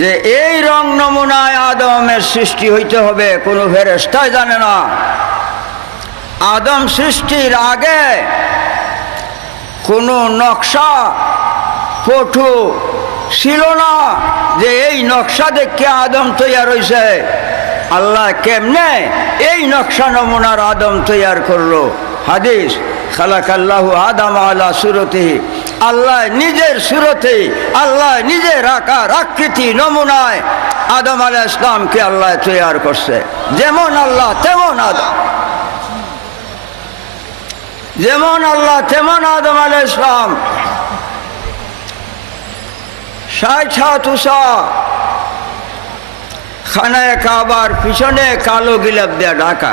যে এই রং নমুনায় আদমের সৃষ্টি হইতে হবে, কোনো ফেরেশতাই জানে না। আদম সৃষ্টির আগে কোনো নকশা পটু ছিল না যে এই নকশা দেখে আদম তৈয়ার হয়েছে। আল্লাহ কেমনে এই নকশা নমুনার আদম তৈয়ার করলো? হাদিস, খালাকাল্লাহু আদম আলা সুরতিহি, আল্লাহ নিজের সুরতে, আল্লাহ নিজের আকার আকৃতি নমুনায় আদম আলাইহিস সালামকে আল্লাহ তৈয়ার করছে। যেমন আল্লাহ তেমন আদম, যেমন আল্লাহ তেমন আদম আলাইহিস সালাম। 60 হাত উঁচা, খানায় কাবার পিছনে কালো গিলাপ দেয়া ঢাকা,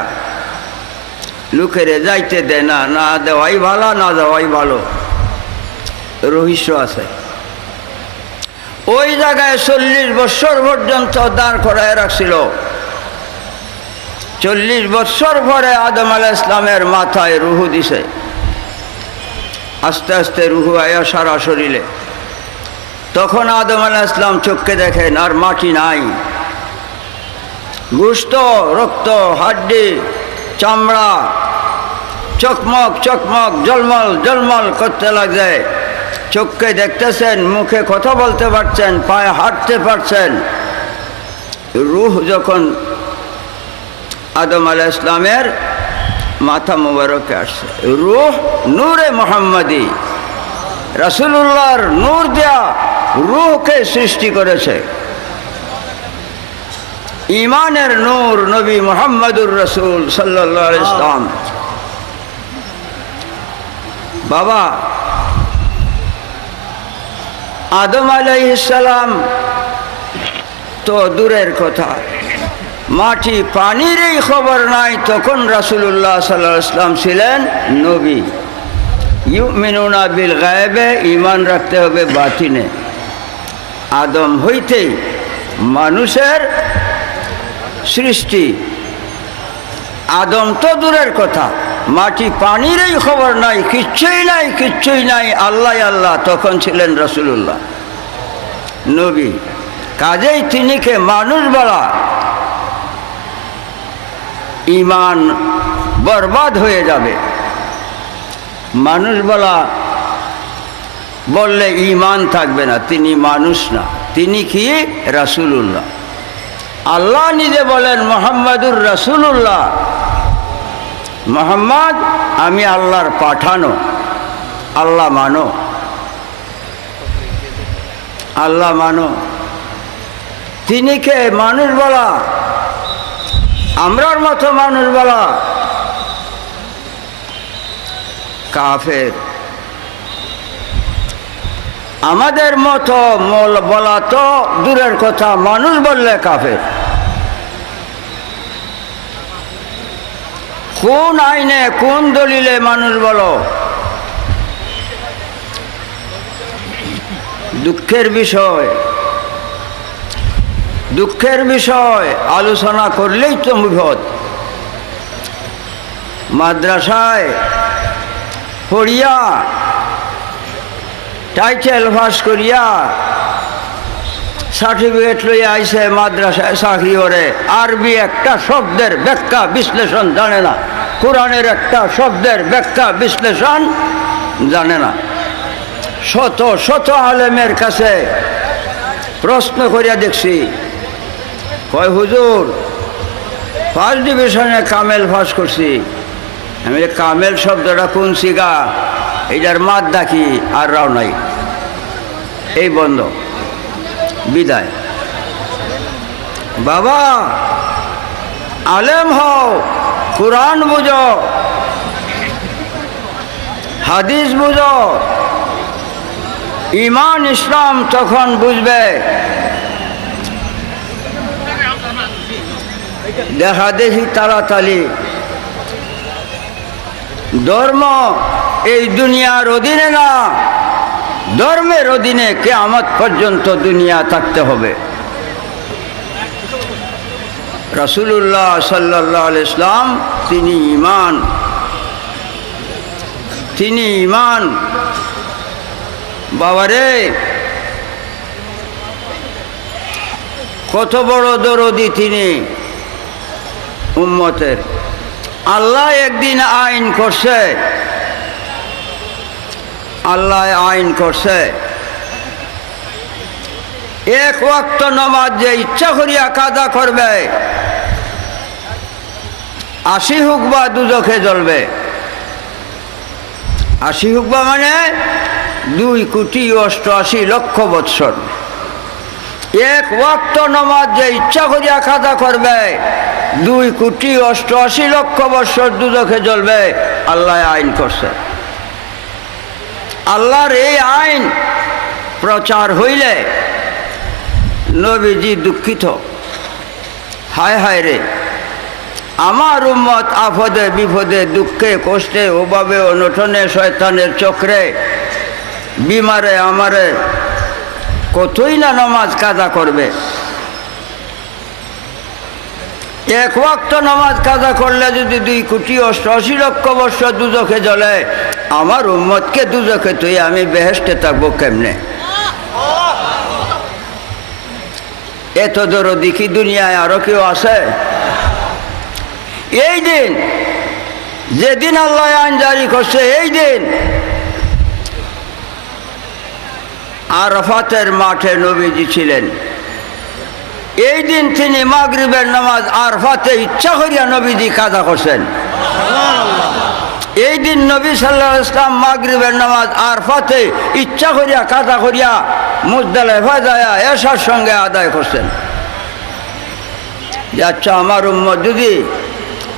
লোকেরে যাইতে দেয় না, না দেওয়াই ভালো না দেওয়াই ভালো, রহস্য আছে। ওই জায়গায় 40 বছর পর্যন্ত দাঁড় করায় রাখছিল। 40 বছর পরে আদম আলাইহিস সালামের মাথায় রুহু দিছে। আস্তে আস্তে রুহু আয়া সারা শরীরে। তখন আদম আলাইহিস সালাম চোখকে দেখেন আর মাটি নাই, গোশত, রক্ত, হাড্ডি, চামড়া চকমক চকমক জলমল জলমল করতে লাগে। চোখকে দেখতেছেন, মুখে কথা বলতে পারছেন, পায়ে হাঁটতে পারছেন। রূহ যখন আদম আলাইহিস সালামের মাথা মোবারকে আসছে, রূহ নূরে মুহাম্মাদি, রাসূলুল্লাহর নূর দেয়া রূহকে সৃষ্টি করেছে। ঈমানের নূর নবী মুহাম্মদুর রাসূল সাল্লাল্লাহু আলাইহি ওয়াসাল্লাম। বাবা, আদম আলাইহিস সালাম তো দূরের কথা, মাটি পানিরই খবর নাই, তখন রাসূলুল্লাহ সাল্লাল্লাহু আলাইহি ওয়াসাল্লাম ছিলেন নবী। ইউমিনুনা বিল গায়বে, ঈমান রাখতে হবে বাতিনে। আদম হইতেই মানুষের সৃষ্টি। আদম তো দূরের কথা, মাটি পানিরই খবর নাই, কিচ্ছুই নাই, কিচ্ছুই নাই, আল্লাহ আল্লাহ, তখন ছিলেন রাসূলুল্লাহ নবী। কাজেই তিনিকে মানুষ বলা, ঈমান বরবাদ হয়ে যাবে। মানুষ বলা বললে ঈমান থাকবে না, তিনি মানুষ না, তিনি কি? রাসূলুল্লাহ। আল্লাহ নিজে বলেন মুহাম্মাদুর রাসূলুল্লাহ, মুহাম্মদ আমি আল্লাহর পাঠানো। আল্লাহ মানো, আল্লাহ মানো। তিনি কে মানুষ বলা? আমরার মতো মানুষ বলা কাফের। আমাদের মতো বলা তো দূরের কথা, মানুষ বললে কাফের। কোন আইনে, কোন দলিলে মানুষ বলো? দুঃখের বিষয়, দুঃখের বিষয় আলোচনা করলেই তো বিপদ। মাদ্রাসায় পড়িয়া টাইটেল পাস করিয়া সার্টিফিকেট লইয়া আইসে, মাদ্রাসায় চাকরি করে, আরবি একটা শব্দের ব্যাখ্যা বিশ্লেষণ জানে না, কোরআনের একটা শব্দের ব্যাখ্যা বিশ্লেষণ জানে না। শত শত আলেমের কাছে প্রশ্ন করিয়া দেখছি, কয় হুজুর ফার্স্ট ডিভিশনে কামেল পাস করছি। আমি কামেল শব্দটা কোন সিগা, এইটার মাদ্দা কি? আর রাও নাই, এই বন্ধ, বিদায়। বাবা আলেম হও, কুরআন বুঝো, হাদিস বুঝো, ঈমান ইসলাম তখন বুঝবে। দেখা দেখি তাড়াতাড়ি ধর্ম এই দুনিয়ার অধীনে না, ধর্মের অধীনে কিয়ামত পর্যন্ত দুনিয়া থাকতে হবে। রাসূলুল্লাহ সাল্লাল্লাহু আলাইহি ওয়াসাল্লাম তিনি ঈমান, তিনি ঈমান। বাবারে কত বড় দরদি তিনি উম্মতের। আল্লাহ একদিন আইন করছে, আল্লাহ আইন করছে এক ওয়াক্ত নামাজ যে ইচ্ছা করিয়া কাজা করবে 80 হুকবা দুজখে জ্বলবে। 80 হুকবা মানে 2,88,00,000 বৎসর। এক ওয়াক্ত নামাজ যে ইচ্ছা করিয়া কাজা করবে 2,88,00,000 বৎসর দুজখে জ্বলবে। আল্লাহ আইন করছে। আল্লাহর এই আইন প্রচার হইলে নবীজি দুঃখিত, হায় হায় রে, আমার উম্মত আফদে বিপদে দুঃখে কষ্টে অভাবে অনটনে শয়তানের চক্রে বিমারে আমারে কতই না নামাজ কাজা করবে। এক ওয়াক্ত নামাজ কাজা করলে যদি 2,88,00,000 বৎসর দুজখে জ্বলে, আমার উম্মতকে দুজখে তুই আমি বেহেশতে থাকবো কেমনে? এত দরদি কি দুনিয়ায় আরো কেউ আছে? এই দিন যেদিন আল্লাহ আইন জারি করছে, এই দিন আরাফাতের মাঠে নবীজি ছিলেন। এই দিন তিনি মাগরিবের নামাজ আরাফাতে ইচ্ছা করিয়া নবীজি কাজা করছেন। এই দিন নবী সাল্লাল্লাহু আলাইহি ওয়াসাল্লাম মাগরিবের নামাজ আরাফাতে ইচ্ছা করিয়া কাজা করিয়া মুজদালিফা যায় এশার সঙ্গে আদায় করছেন। আচ্ছা, আমার উম্মত যদি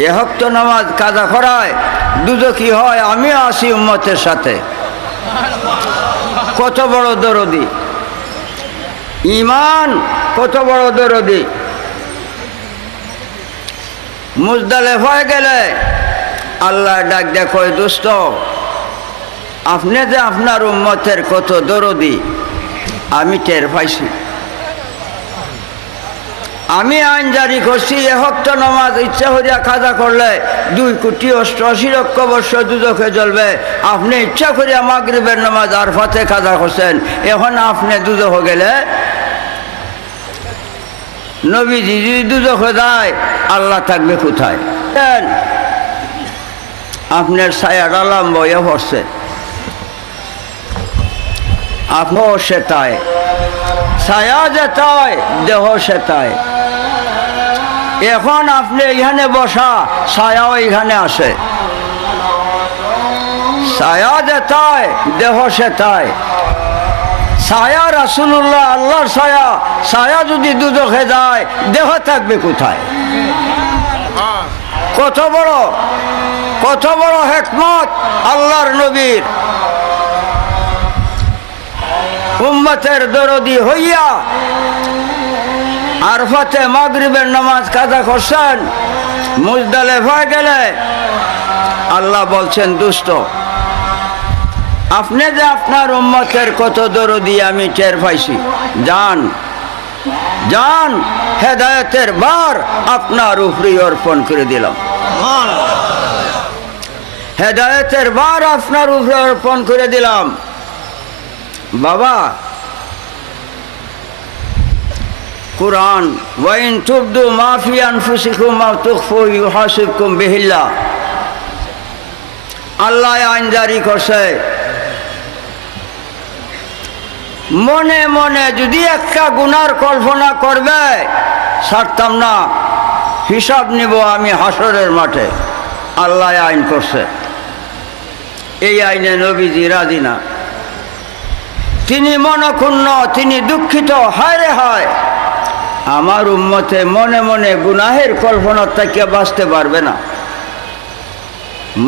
এ ওয়াক্ত নামাজ কাজা করায় দুজখী হয়, আমিও আসি উম্মতের সাথে। কত বড় দরদি ঈমান, কত বড় দরদি। মুজদালিফায় গেলে আল্লাহ ডাক দেখো, দোস্ত আপনি যে আপনার উম্মতের কত দরদি আমি টের পাইছি। আমি আইন জারি করছি এ ওয়াক্ত নামাজ ইচ্ছা করিয়া কাজা করলে 2,88,00,000 বৎসর দুজখে জ্বলবে। আপনি ইচ্ছা করিয়া মাগরিবের নামাজ আরাফাতে কাজা করছেন, এখন আপনি দুজখ গেলে নবীজি যদি দুজখে যায় আল্লাহ থাকবে কোথায়? আপনার ছায়াটা লম্বইয়া পড়ছে, আপনিও সেটায়, ছায়া যেটায় দেহ সেটায়। এখন আপনি এখানে বসা, ছায়াও এখানে আসে। ছায়া যেটায় দেহ সেটায়। ছায়া রাসূলুল্লাহ, আল্লাহর ছায়া, ছায়া যদি দুজখে যায় দেহ থাকবে কোথায়? কত বড়, কত বড় হিকমত আল্লাহর নবীর। উম্মতের দরদি হইয়া আরাফাতে মাগরিবের নামাজ কাজা করছেন। মুজদালিফায় গেলে আল্লাহ বলছেন, দুষ্ট আপনি যে আপনার উম্মতের কত দরদি আমি টের পাইছি, যান যান, হেদায়েতের বার আপনার উপরে অর্পণ করে দিলাম। হেদায়েতের বার আপনার উপরে অর্পণ করে দিলাম। বাবা, কুরআন ওয়াইন তুবদু মা ফি আনফুসিকুম আও তুখফু ইউহাসিবকুম বিহিল্লাহ, আল্লাহ আইন জারি করছে। মনে মনে যদি একটা গুনার কল্পনা করবে ছাড়তাম না, হিসাব নিব আমি হাসরের মাঠে। আল্লাহ আইন করছে, এই আইনে নবীজি রাজি না। তিনি মনক্ষুণ্ণ, তিনি দুঃখিত, হায় রে হায়, আমার উম্মতে মনে মনে গুনাহের কল্পনা থেকে বাঁচতে পারবে না।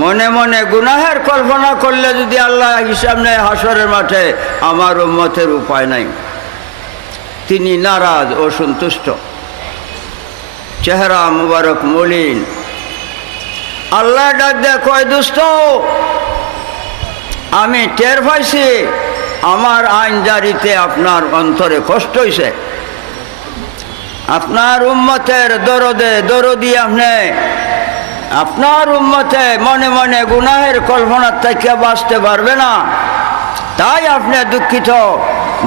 মনে মনে গুনাহের কল্পনা করলে যদি আল্লাহ হিসাব নেয় হাসরের মাঠে, আমার উম্মতের উপায় নাই। তিনি নারাজ ও সন্তুষ্ট, চেহারা মুবারক মলিন। আল্লাহ ডাক দেয়, কয় দোস্ত আমি টের পাইছি আমার আইন জারিতে আপনার অন্তরে কষ্ট হয়েছে। আপনার উম্মতের দরদি আপনি, আপনার উম্মতে মনে মনে গুনাহের কল্পনার থেকে বাঁচতে পারবে না, তাই আপনি দুঃখিত।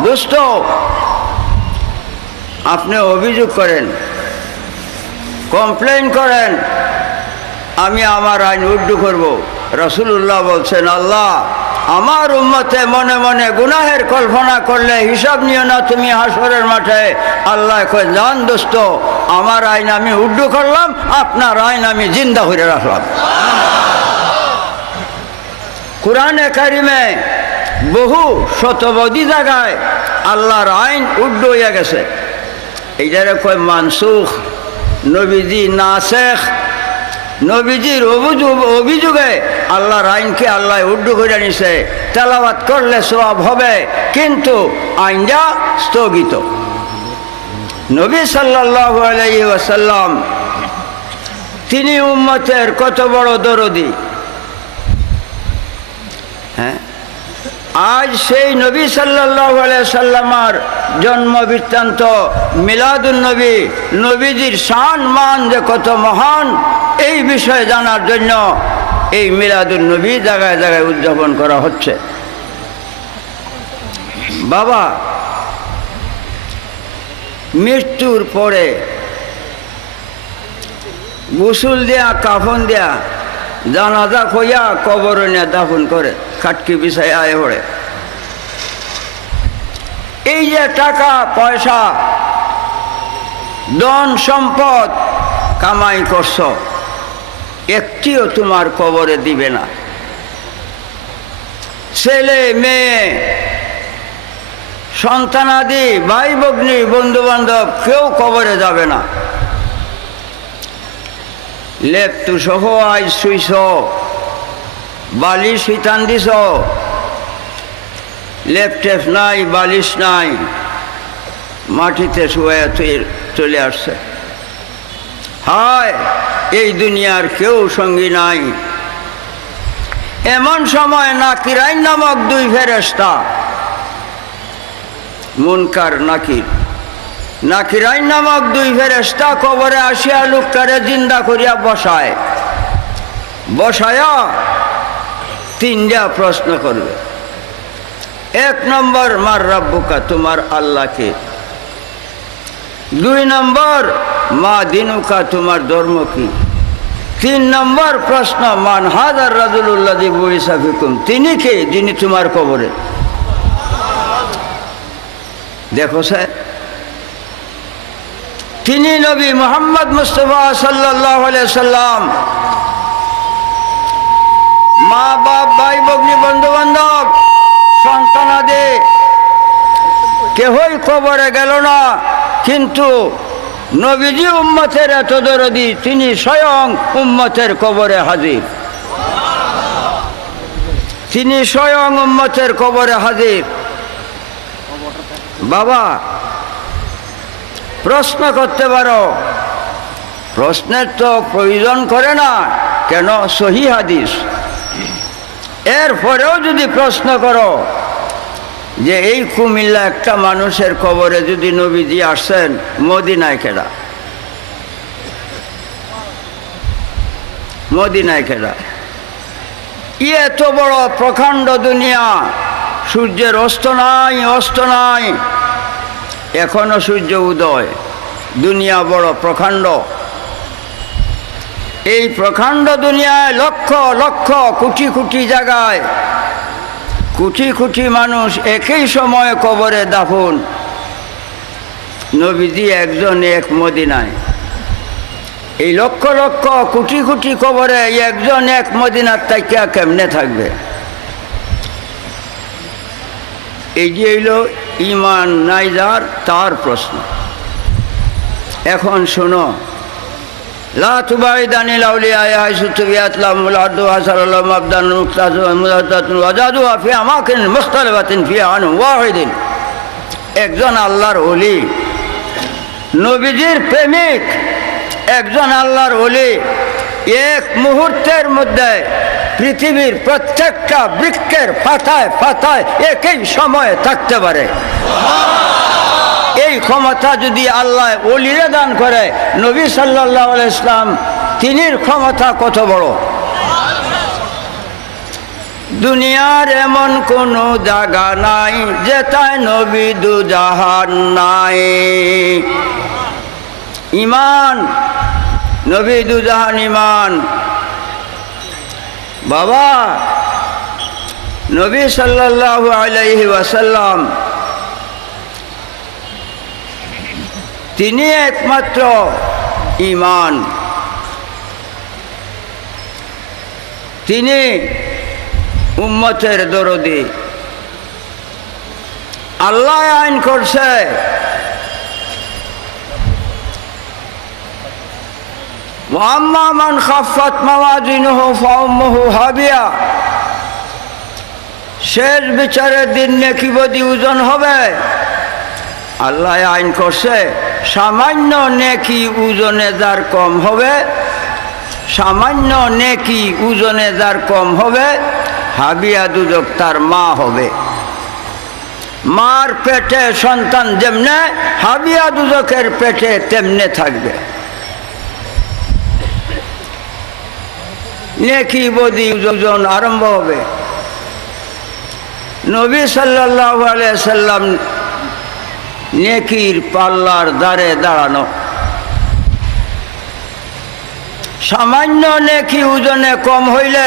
দুষ্ট আপনি অভিযোগ করেন, কমপ্লেন করেন, আমি আমার আইন উড্ডু করব। রাসূলুল্লাহ বলছেন, আল্লাহ আমার উম্মতে মনে মনে গুনাহের কল্পনা করলে হিসাব নিও না তুমি হাসরের মাঠে। আল্লাহ কয়, জান দোস্ত, আমার আইন আমি উড্ডু করলাম, আপনার আইন আমি জিন্দা করে রাখলাম। কুরআনে কারিমে বহু শতবধি জায়গায় আল্লাহর আইন উড্ডু হয়ে গেছে। এইটারে কয় মানসুখ, নবীজি নাসেখ। নবীজির অভিযোগে আল্লাহর আইনকে আল্লাহ উড্ডু করে নিছে। তেলাওয়াত করলে সওয়াব হবে, কিন্তু আইনটা স্থগিত। নবী সাল্লাল্লাহু আলাইহি ওয়াসাল্লাম তিনি উম্মতের কত বড় দরদি। হ্যাঁ, আজ সেই নবী সাল্লাল্লাহু আলাইহি সাল্লামার জন্ম বৃত্তান্ত, মিলাদুন নবী, নবীজির শান মান যে কত মহান, এই বিষয়ে জানার জন্য এই মিলাদুন নবী জায়গায় জায়গায় উদযাপন করা হচ্ছে। বাবা, মৃত্যুর পরে গোসল দেয়া, কাফন দেয়া, জানাজা কইয়া কবর নিয়ে দাফন করে, খাটকি বিছায় আয় পড়ে। এই যে টাকা পয়সা, ধন সম্পদ কামাই করছ, একটিও তোমার কবরে দিবে না। ছেলে মেয়ে সন্তানাদি, ভাই ভগ্নী, বন্ধু বান্ধব কেউ কবরে যাবে না। লেপ তু সহ আজ শুইছ, বালিশ হিতান দিছ, লেপ টেপ নাই, বালিশ নাই, মাটিতে শুয়ে চলে আসছে। হায়, এই দুনিয়ার কেউ সঙ্গী নাই। এমন সময় নাকিরাইন নামক দুই ফেরেশতা, মুনকার নাকির, নাকিরাইন নামক দুই ফেরেশতা কবরে আসিয়া লোকটারে জিন্দা করিয়া বসায়। বসায়া তিনটা প্রশ্ন করবে। এক নম্বর, মার রাব্বুকা, তোমার আল্লাহকে। দুই নম্বর, মা দিনুকা, তোমার ধর্ম কি। তিন নম্বর প্রশ্ন, মান হাজার রাজুলুল্লাযী বুইসা ফিকুম, তিনি কে, যিনি তোমার কবরে। দেখো স্যার, তিনি নবী মুহাম্মদ মুস্তাফা সাল্লাল্লাহু আলাইহি সাল্লাম। মা বাপ, ভাই ভগ্নী, বন্ধু বান্ধব, সন্তানাদি কেহই কবরে গেল না, কিন্তু নবীজি উম্মতের এত দরদি, তিনি স্বয়ং উম্মতের কবরে হাজির। তিনি স্বয়ং উম্মতের কবরে হাজির। বাবা, প্রশ্ন করতে পারো, প্রশ্নের তো প্রয়োজন করে না, কেন? সহিহ হাদিস। এরপরেও যদি প্রশ্ন করো যে এই কুমিল্লা একটা মানুষের কবরে যদি নবীজি আসছেন, মদিনায় কেডা? মদিনায় কেডা? এত বড় প্রকাণ্ড দুনিয়া, সূর্যের অস্ত নাই, অস্ত নাই, এখনো সূর্য উদয়। দুনিয়া বড় প্রকাণ্ড। এই প্রকাণ্ড দুনিয়ায় লক্ষ লক্ষ কোটি কোটি জায়গায় কোটি কোটি মানুষ একই সময়ে কবরে দাফন। নবীজি একজন, এক মদিনায়। এই লক্ষ লক্ষ কোটি কোটি কবরে একজন, এক মদিনার তাকিয়া কেমনে থাকবে? এই যে হইল ইমান নাই যার, তার প্রশ্ন। এখন শোনো, লা তুবাইদানিল আউলিয়া হাইসু তুবিয়াত লাহুমুল আরদু হাসারাল্লাহু মাবদান মুক্তাসুন মুদাতাতুন ওয়াজাদু ফি আমাকিন মুখতালিফাতিন ফি আন ওয়াহিদিন। একজন আল্লাহর ওলি, নবীজির প্রেমিক, একজন আল্লাহর ওলি এক মুহূর্তের মধ্যে পৃথিবীর প্রত্যেকটা বৃক্ষের পাতায় পাতায় একই সময়ে থাকতে পারে। এই ক্ষমতা যদি আল্লাহ ওলিরে দান করে, নবী সাল্লাল্লাহু আলাইহি সাল্লাম তিনির ক্ষমতা কত বড়! দুনিয়ার এমন কোনো জায়গা নাই যেটায় নবী দু জাহান নাই। ইমান, নবী দু জাহান ইমান। বাবা, নবী সাল্লাল্লাহু আলাইহি ওয়াসাল্লাম তিনি একমাত্র ইমান। তিনি উম্মতের দরদি। আল্লাহ আইন করছে ওয়াম্মা মান খাফফাত মাওয়াজিনুহু ফাউম্মুহু হাবিয়া। শেষ বিচারের দিন নেকি বদি ওজন হবে। আল্লাহ আইন করছে সামান্য নেকি ওজনে যার কম হবে, সামান্য নেকি ওজনে যার কম হবে, হাবিয়া দুজক তার মা হবে। মার পেটে সন্তান যেমনে, হাবিয়া দুজকের পেটে তেমনে থাকবে। নেকি বদি ওজন আরম্ভ হবে। নবী সাল্লাল্লাহু আলাইহি সাল্লাম নেকির পাল্লার দ্বারে দাঁড়ানো। সামান্য নেকি ওজনে কম হইলে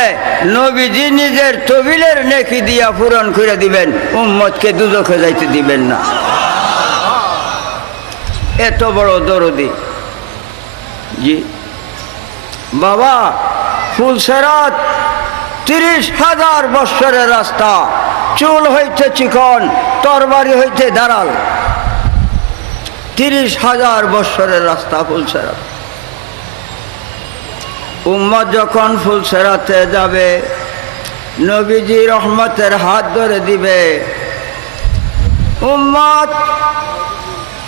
নবীজি নিজের তবিলের নেকি দিয়া পূরণ করে দিবেন, উম্মতকে দুজখে যাইতে দিবেন না। এত বড় দরদি। জি বাবা, ফুলসেরাত 30,000 বৎসরের রাস্তা। চুল হইতে চিকন, তরবারি হইতে ধারাল। 30,000 বৎসরের রাস্তা ফুলসেরাত। উম্মত যখন ফুলসেরাতে যাবে, নবীজি রহমতের হাত ধরে দিবে। উম্মত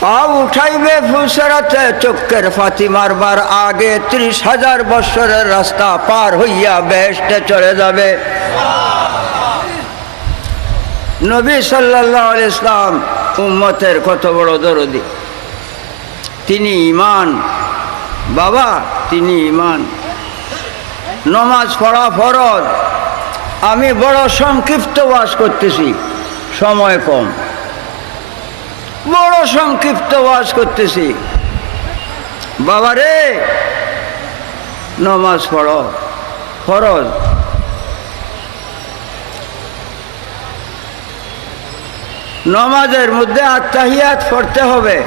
পা উঠাইবে ফুলসেরাতে, চক্কের ফাতি মারবার আগে 30,000 বৎসরের রাস্তা পার হইয়া বেহেশতে চলে যাবে। নবী সাল্লাল্লাহু আলাইহি সাল্লাম উম্মতের কত বড় দরদি। তিনি ইমান। বাবা, তিনি ইমান। নমাজ পড়া ফরজ। আমি বড় সংক্ষিপ্ত ওয়াজ করতেছি, সময় কম। বড় সংক্ষিপ্ত ওয়াজ করতেছি। বাবারে, নমাজ পড়ো, ফরজ। নমাজের মধ্যে আত্তাহিয়াত পড়তে হবে,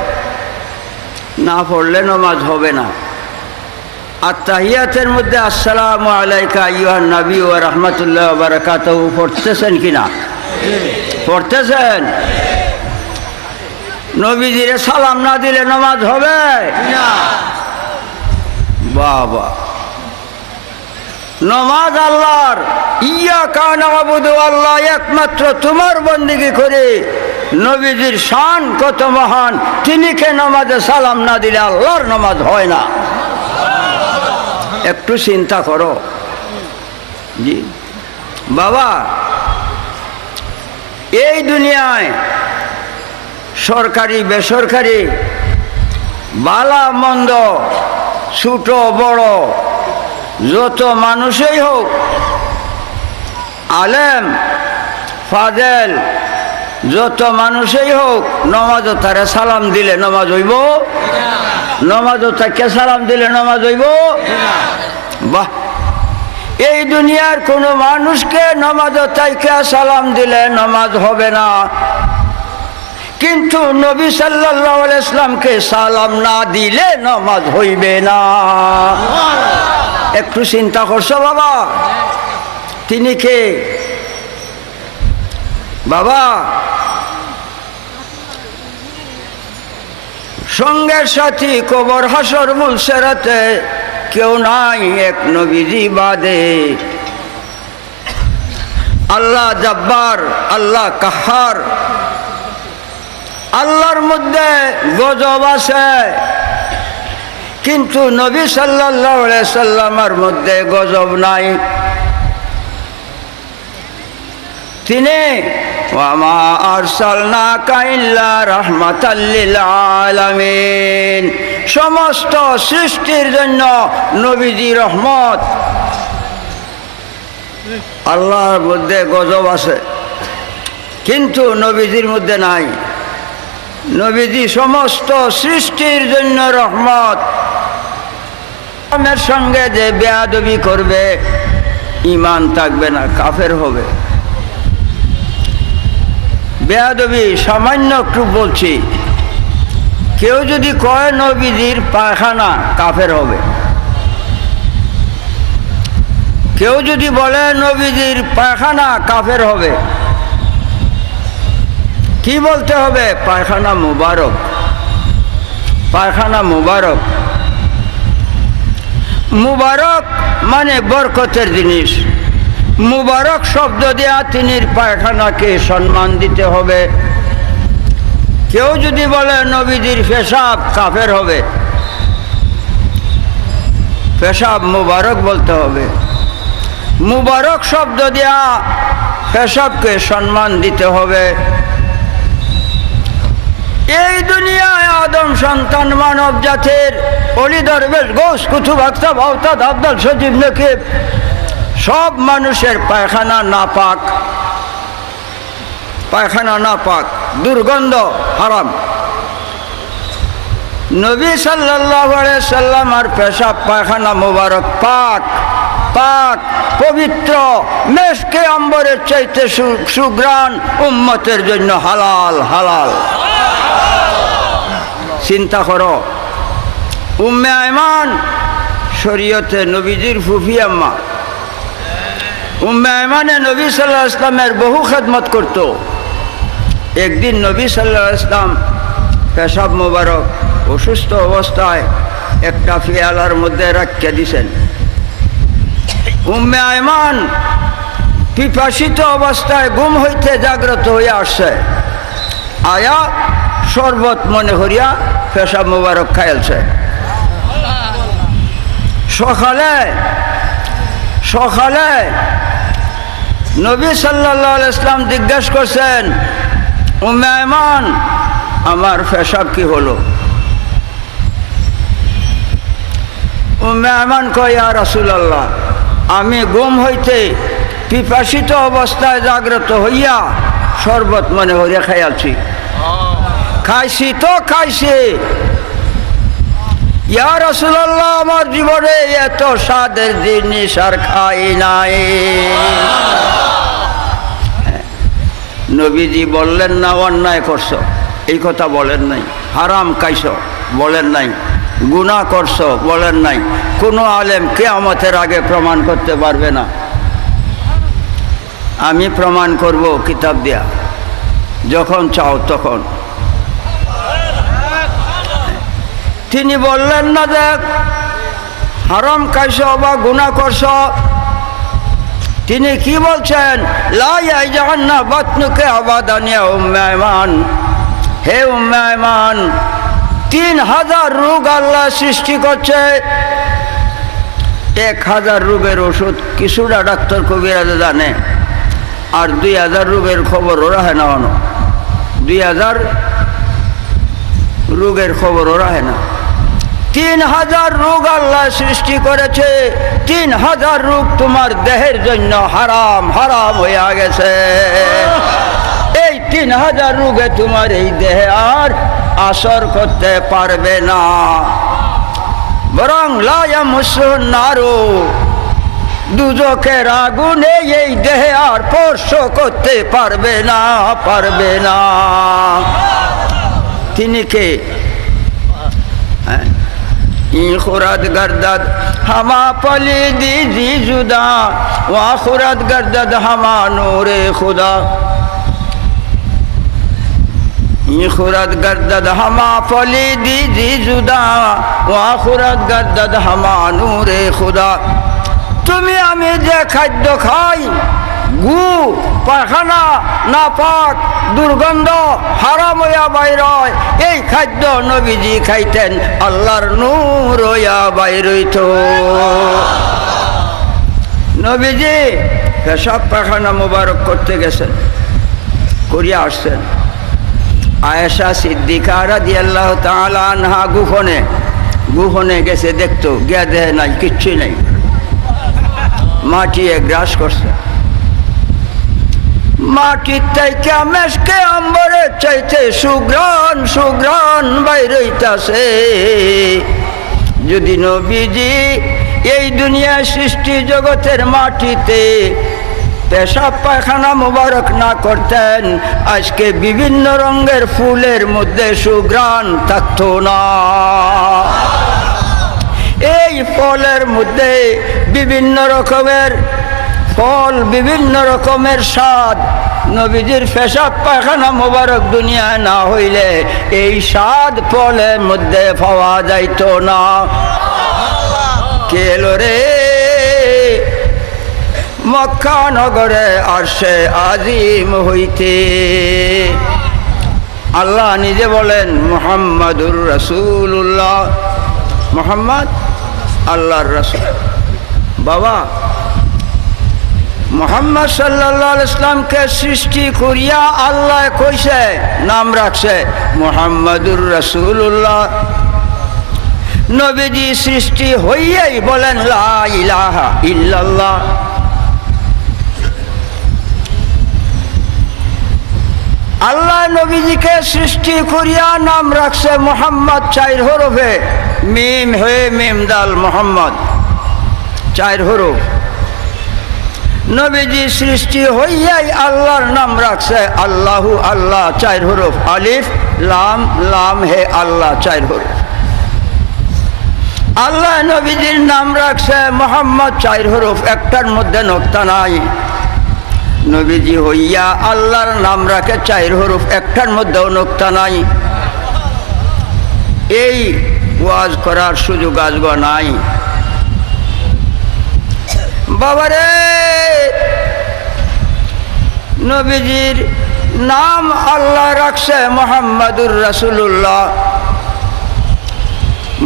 না পড়লে নমাজ হবে না। আত্তাহিয়াতের মধ্যে আসসালামু আলাইকা আইয়ুহান নবী ওয়া রাহমাতুল্লাহি ওয়া বারাকাতুহু পড়তেছেন কিনা? পড়তেছেন? নবীজিরে সালাম না দিলে নামাজ হবে না। বাবা, নামাজ আল্লাহর। ইয়াকা না'বুদু, আল্লাহ একমাত্র তোমার বন্দেগী করে। নবীজির শান কত মহান, তিনিকে নামাজে সালাম না দিলে আল্লাহর নামাজ হয় না। একটু চিন্তা করো। জি বাবা, এই দুনিয়ায় সরকারি বেসরকারি, বালা মন্দ, ছোট বড় যত মানুষই হোক, আলেম ফাজেল যত মানুষই হোক, নমাজ তারে সালাম দিলে নমাজ হইব? নমাজ তাকে সালাম দিলে নমাজ হইব? বাহ, এই দুনিয়ার কোনো মানুষকে নমাজ তাইকে সালাম দিলে নমাজ হবে না, কিন্তু নবী সাল্লাল্লাহু আলাইহি ওয়াসাল্লামকে সালাম না দিলে নামাজ হইবে না। একটু চিন্তা করছো বাবা? তিনি কে? বাবা, সঙ্গের সাথী কবর হাসর ফুলসেরাতে কেউ নাই এক নবীজি বাদে। আল্লাহ জব্বার, আল্লাহ কাহার। আল্লাহর মধ্যে গজব আছে, কিন্তু নবী সাল্লাল্লাহু আলাইহি সাল্লামের মধ্যে গজব নাই। তিনি ওয়ামা আরসালনাকা ইল্লা রাহমাতাল লিল আলামিন, সমস্ত সৃষ্টির জন্য নবীজি রহমত। আল্লাহর মধ্যে গজব আছে, কিন্তু নবীজির মধ্যে নাই। নবীজি সমস্ত সৃষ্টির জন্য রহমত। ইসলামের সঙ্গে যে বেয়াদবি করবে ঈমান থাকবে না, কাফের হবে। বেয়াদবি সামান্য একটু বলছি, কেউ যদি কয় নবীজির পায়খানা, কাফের হবে। কেউ যদি বলে নবীজির পায়খানা, কাফের হবে। কি বলতে হবে? পায়খানা মুবারক, পায়খানা মুবারক। মুবারক মানে বরকতের জিনিস। মুবারক শব্দ দেয়া তিনির পায়খানাকে সম্মান দিতে হবে। কেউ যদি বলে নবীজির পেশাব, কাফের হবে। পেশাব মুবারক বলতে হবে। মুবারক শব্দ দেয়া পেশাবকে সম্মান দিতে হবে। এই দুনিয়ায় আদম সন্তান মানব জাতির অলি দরবেশ গৌস কুতুব আকতাব আওতাদ আব্দুল সজীব নকিব সব মানুষের পায়খানা নাপাক, পায়খানা নাপাক, দুর্গন্ধ, হারাম। নবী সাল্লাল্লাহু আলাইহি সাল্লাম আর পেশাব পায়খানা মুবারক পাক, পাক, পবিত্র, মেশকে আম্বরের চাইতে সুগ্রাণ, উম্মতের জন্য হালাল, হালাল। চিন্তা করো, উম্মে আয়মান শরীয়তে নবীজির ফুফি আম্মা। উম্মে আয়মানে নবী সাল্লাল্লাহু আলাইহি ওয়াসাল্লামের বহু খেদমত করত। একদিন নবী সাল্লাল্লাহু আলাইহি ওয়াসাল্লাম পেশাব মোবারক অসুস্থ অবস্থায় একটা পেয়ালার মধ্যে রাখিয়ে দিছেন। উম্মে আয়মান পিপাসিত অবস্থায় ঘুম হইতে জাগ্রত হয়ে আসছে। আয়া শরবত মনে করিয়া পেশাব মোবারক খাইলছে। সকালে সকালে নবী সাল্লাল্লাহু আলাইহি ওয়াসাল্লাম জিজ্ঞাসা করছেন, উম্মে আয়মান আমার পেশাব কি হলো? উম্মে আয়মান কয়, ইয়া রাসূলুল্লাহ, আমি ঘুম হইতে পিপাসিত অবস্থায় জাগ্রত হইয়া শরবত মনে হইয়া খাইয়াছি। খাইছি তো খাইছি। ইয়া রাসূলুল্লাহ, আমার জীবনে এত স্বাদের জিনিস আর খাই নাই। নবীজি বললেন না অন্যায় করছো, এই কথা বলেন নাই। হারাম খাইছো বলেন নাই। গুনাহ করছো বলেন নাই। কোনো আলেম কিয়ামতের আগে প্রমাণ করতে পারবে না। আমি প্রমাণ করব কিতাব দিয়া, যখন চাও তখন। তিনি বললেন না যে হারাম খাইছো বা গুনাহ করছো। তিনি কি বলছেন? লা ইয়াজান্না বাতনুকে আবাদান ইয়া উম্মে আয়মান। হে উম্মে আয়মান, 3000 রোগ আল্লাহ সৃষ্টি করছে। 1000 রোগের ওষুধ কিছুটা ডাক্তার কবিরাজে জানে, আর 2000 রোগের খবর ওরা হয় না। 2000 রোগের খবর ওরা হয় না। 3000 রোগ আল্লাহ সৃষ্টি করেছে। 3000 রোগ তোমার দেহের জন্য হারাম, হারাম হয়ে গেছে। এই 3000 রোগে তোমার এই দেহে আর আসর করতে পারবে না, বরং লা ইয়ামুসুন নারু, দুজকের আগুনে এই দেহে আর স্পর্শ করতে পারবে না, পারবে না। তিনি কে? खुरद गर्दद हमा पलीदी जी जुदा वा खुरद गर्दद हमा नूरे खुदा। खुरद गर्दद हमा पलीदी जी जुदा वा खुरद गर्दद हमा नूरे खुदा। তুমি আমি যে খাদ্য খাই, গু, পায়খানা, নাপাক, দুর্গন্ধ, হারাম হইয়া বাইর হয়, এই খাদ্য নবীজি খাইতেন, আল্লাহর নূর হইয়া বাইর হইত। নবীজি পেশাব পায়খানা মুবারক করতে গেছেন, করিয়া আসছেন। আয়েশা সিদ্দিকা রাদিয়াল্লাহু তাআলা আনহা গুহনে গেছে, দেখতো, গিয়া দেহে নাই, কিচ্ছুই নাই, মাটি গ্রাস করছে। মাটির থেকে মেশকে আম্বরের চাইতে সুঘ্রাণ সুঘ্রাণ বাইরইতাছে। যদি নবীজি এই দুনিয়া সৃষ্টি জগতের মাটিতে পেশাব পায়খানা মোবারক না করতেন, আজকে বিভিন্ন রঙের ফুলের মধ্যে সুঘ্রাণ থাকতো না। এই ফলের মধ্যে বিভিন্ন রকমের ফল, বিভিন্ন রকমের স্বাদ। নবীজির পেশাব পায়খানা মোবারক দুনিয়ায় না হইলে এই স্বাদ ফলের মধ্যে পাওয়া যাইত না। কেলো রে মক্কা নগরে আরশে আজিম হইতে। আল্লাহ নিজে বলেন মুহাম্মাদুর রাসূলুল্লাহ, মুহাম্মদ আল্লাহর রাসূল। বাবা, মুহাম্মদ সাল্লাল্লাহু আলাইহি ইসলামকে সৃষ্টি করিয়া আল্লাহ কইছে, নাম রাখছে মুহাম্মাদুর রাসূলুল্লাহ। নবীজি সৃষ্টি হইয়াই বলেন লা ইলাহা ইল্লাল্লাহ। আল্লাহ নবীজিকে সৃষ্টি করিয়া নাম রাখছে মুহাম্মদ, 4 হরফে, মিম হে মিম দাল মুহাম্মদ, 4 হরফ। নবীজি সৃষ্টি হইয়াই আল্লাহর নাম রাখছে আল্লাহু, আল্লাহ 4 হরফ, আলিফ লাম, লাম হে আল্লাহ 4 হরফ। আল্লাহ নবীজির নাম রাখছে মুহাম্মদ, 4 হরফ, একটার মধ্যে নক্তা নাই। নবীজি হইয়া আল্লাহর নাম রাখে 4 হরফ, একটার মধ্যেও নক্তা নাই। এই ওয়াজ করার সুযোগ আজগো নাই। বাবারে, নবীজির নাম আল্লাহ রাখছে মুহাম্মাদুর রাসূলুল্লাহ।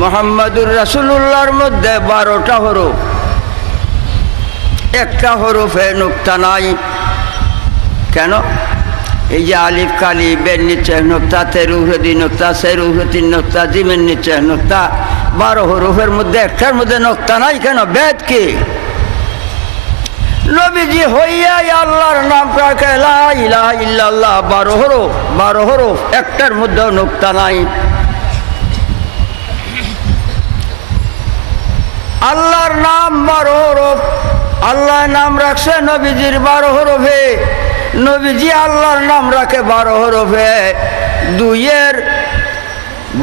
মুহাম্মাদুর রাসূলুল্লাহর মধ্যে 12টা হরফ, একটা হরফে নুক্তা নাই। কেন? এই যে আলিফ কালি, বের নিচে নুক্তা, তের উপরে 2 নুক্তা, সের উপরে 3 নুক্তা, জিমের নিচে নুক্তা, 12 হরফের মধ্যে একটার মধ্যে নুক্তা নাই। কেন? বেদ কি? নবীজি হইয়াই আল্লাহর নাম রাখে লা ইলাহা ইল্লাল্লাহ, 12 হরফ, 12 হরফ, একটার মধ্যেও নুক্তা নাই। আল্লাহর নাম 12 হরফ, আল্লাহ নাম রাখছে নবীজির 12 হরফে। নবীজি আল্লাহর নাম রাখে 12 হরফে। 2-এর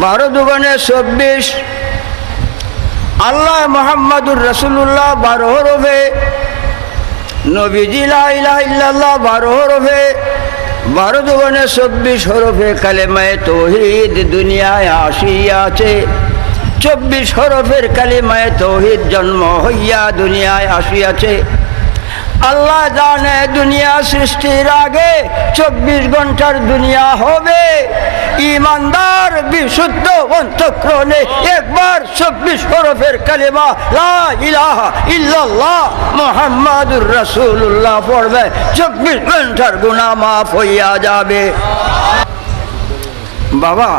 12 দুগুণে 24। আল্লাহ মুহাম্মাদুর রাসূলুল্লাহ 12 হরফে। নবীজি লা ইলাহা ইল্লাল্লাহ 12 হরফে। 12 দুগুণে 24 হরফে কালেমায়ে তাওহীদ দুনিয়ায় আসিয়াছে। 24 হরফের কালিমায়ে তাওহীদ জন্ম হইয়া দুনিয়ায় আসিয়াছে। আল্লাহ জানে দুনিয়া সৃষ্টির আগে 24 ঘন্টার দুনিয়া হবে। ইমানদার বিশুদ্ধ অন্তঃকরণে একবার 24 হরফের কালিমা লা ইলাহা ইল্লাল্লাহ মুহাম্মাদুর রাসূলুল্লাহ পড়বে, 24 ঘন্টার গুনাহ মাফ হইয়া যাবে। বাবা,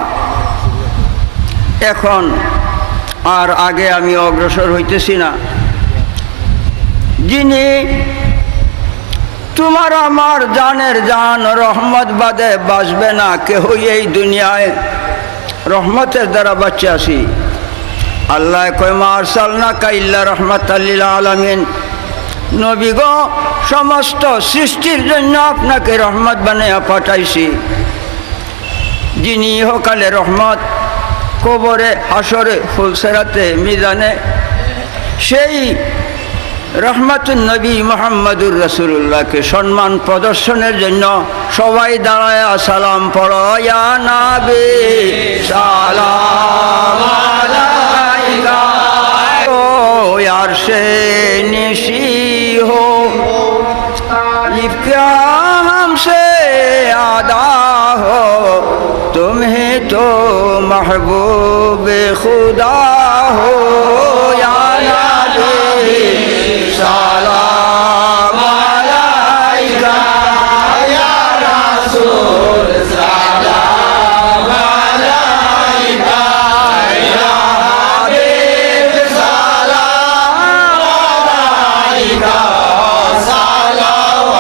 এখন আর আগে আমি অগ্রসর হইতেছি না। যিনি তোমার আমার জানের জান, রহমত বাদে বাঁচবে না কেহই এই দুনিয়ায়, রহমতের দ্বারা বাঁচে আসি। আল্লাহ কয় মা আরসালনাকা ইল্লা রাহমাতাল লিল আলামিন। নবী গো, সমস্ত সৃষ্টির জন্য আপনাকে রহমত বানিয়ে পাঠাইছি। যিনি ইহকালে রহমত, কবরে, হাসরে, ফুলসেরাতে, মিজানে, সেই রহমাতুন নবী মুহাম্মাদুর রাসূলুল্লাহকে সম্মান প্রদর্শনের জন্য সবাই দাঁড়ায় সালাম পড়ো। ইয়া নবী সালাম আলাইকা, ও আরশে নিশি হো ইফকা हमसे आदा हो, तुम्हें तो महबूब खुदा हो। या नबी सलाम अलैका, या रसूल सलाम अलैका, या हबीब सलाम अलैका, सलावतुल्लाह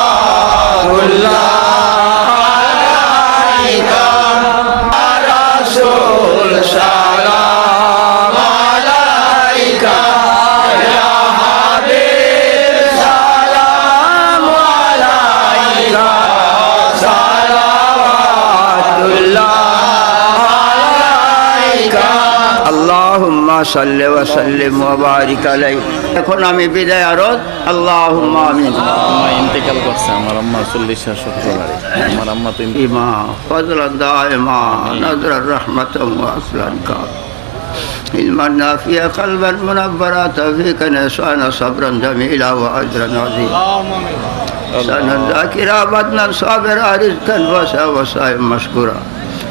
সাল্লি ওয়া সাল্লিম ওয়া বারিক আলাইহি। এখন আমি বিদায় আরজ, আল্লাহুম্মা আমিন। আম্মা ইন্তেকাল করছে, আমার আম্মা 40-70 বারে। আমার আম্মা তো ইমা ফজলান দাইমা নাজরার রাহমাতাম ওয়া আসলান কা علما نافعا قلبا منورا توفيقا نسوانا صبرا جميلا واجرا عظيما لسانا ذاكرا بدنا صابرا رزقا واسعا وسعيا مشكورا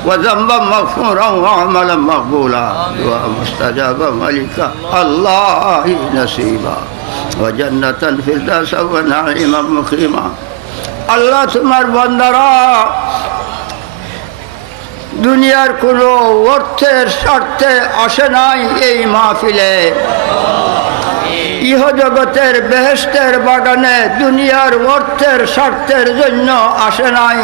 وذنبا مغفورا وعملا مقبولا دعاء مستجابا ملكا الله نصيبا وجنة الفردوس ونعيما مقيما। আল্লাহ তোমার বান্দারা দুনিয়ার কোনো অর্থের স্বার্থে আসে নাই এই মাহফিলে, ইহজগতের বেহেশতের বাগানে দুনিয়ার অর্থের স্বার্থের জন্য আসে নাই।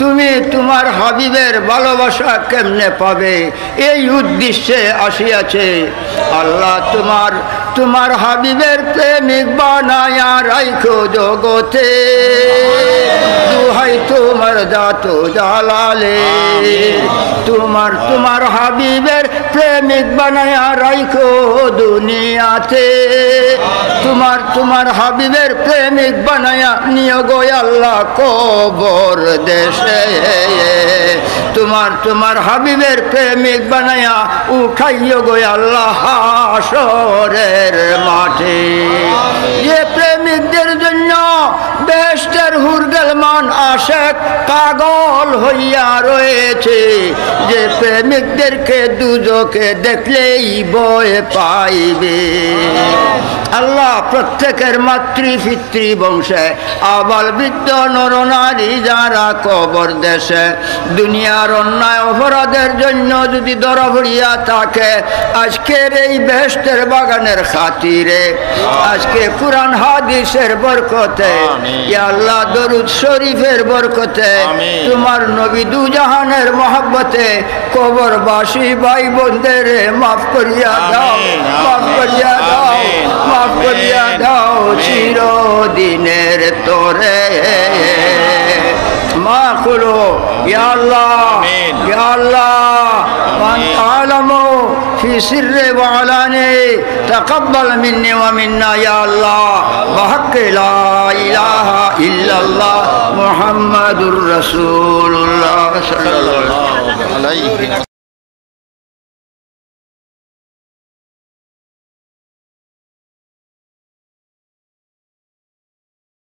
তুমি তোমার হাবিবের ভালোবাসা কেমনে পাবে এই উদ্দেশ্যে আসিয়াছে। আল্লাহ তোমার হাবিবের প্রেমিক বানায়া রাইখো জগতে, দুহাই তোমার দাত জালালে। তোমার হাবিবের প্রেমিক বানায়া রাইখো দুনিয়াতে, তোমার হাবিবের প্রেমিক বানায়া নিয়ে গো আল্লাহ কবর দেশে। তোমার হাবিবের প্রেমিক বানায়া উঠাইও গো আল্লাহ হাশরের মাঠে। যে প্রেমিকদের জন্য বেহেশতের হুরগেলমান আশেক পাগল হইয়া রয়েছে, যে প্রেমিকদেরকে দুজকে দেখলেই ভয় পাইবে। আল্লাহ প্রত্যেকের মাতৃপিতৃ বংশে আবাল বৃদ্ধ নরনারী যারা কবর দেশে দুনিয়ার অন্যায় অপরাধের জন্য যদি ধরা পড়িয়া থাকে, আজকের এই বেহেশতের বাগানের খাতিরে, আজকে কুরআন হাদিসের বরকতে, ইয়া আল্লাহ দরুদ শরীফের বরকতে, তোমার নবী দুজাহানের মহব্বতে কবরবাসী ভাই বোনদের মাফ করিয়া দাও, মাফ করিয়া দাও, মাফ করিয়া দাও চিরদিনের তোরে। মা করো ইয়া আল্লাহ, ইয়া আল্লাহ মান আলামু ফি সিররি ওয়া আলানি তাকাব্বাল মিন্নি ওয়া মিন্না ইয়া আল্লাহ বিহাক্কি লা ইলাহা ইল্লাল্লাহ মুহাম্মাদুর রাসূলুল্লাহ সাল্লাল্লাহু আলাইহি